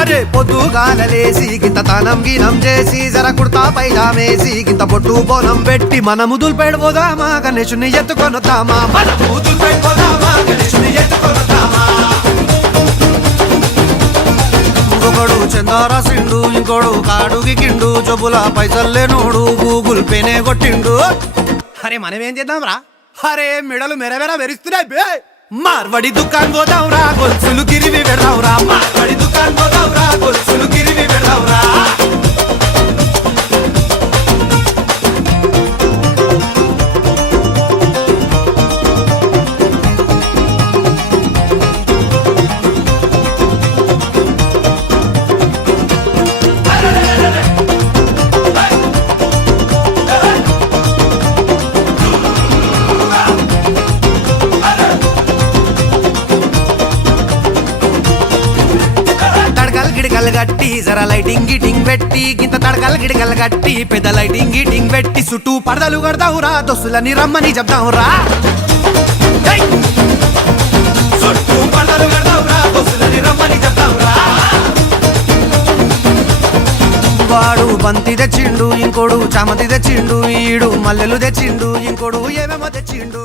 అరే పొద్దుగాలలేసి గింత తనం గినం చేసి జర కుర్తా పైజామేసి గింత బొట్టు బోనం పెట్టి మనము దుల్పెడిపోదామా గణేశుని ఎత్తుకొనొద్దామా మనము దుల్పెడిపోదామా గణేశుని ఎత్తుకొనొద్దామా ఒకడు చందారాసిండు ఇంకోడు కాడుకి కిండు జబ్బుల పైసల్లేనోడు గూగుల్ పేనే కొట్టిండు అరే మనమేం చేద్దాం రా అరే మెడలు మెరమెర మెరుస్తున్నాయి బే మార్వడి దుకాన్ పోదాంరా గొలుసులు గిరివి పెడదాంరా మార్వడి దుకాన్ పోదాంరా గొలుసులు గిరివి పెడదాంరా గిడకలు గట్టి జర లైటింగ్ గిటింగ్ పెట్టి గింత తడకలు గిడకలు గట్టి పెద్ద లైటింగ్ గిటింగ్ పెట్టి చుట్టూ పడదలు కడదావురా దోస్తులని రమ్మని చెప్దావురా చుట్టూ పడదలు కడదావురా దోస్తులని రమ్మని చెప్దావురా వాడు బంతి తెచ్చిండు ఇంకోడు చామతి తెచ్చిండు ఈడు మల్లెలు తెచ్చిండు ఇంకోడు ఏమేమో తెచ్చిండు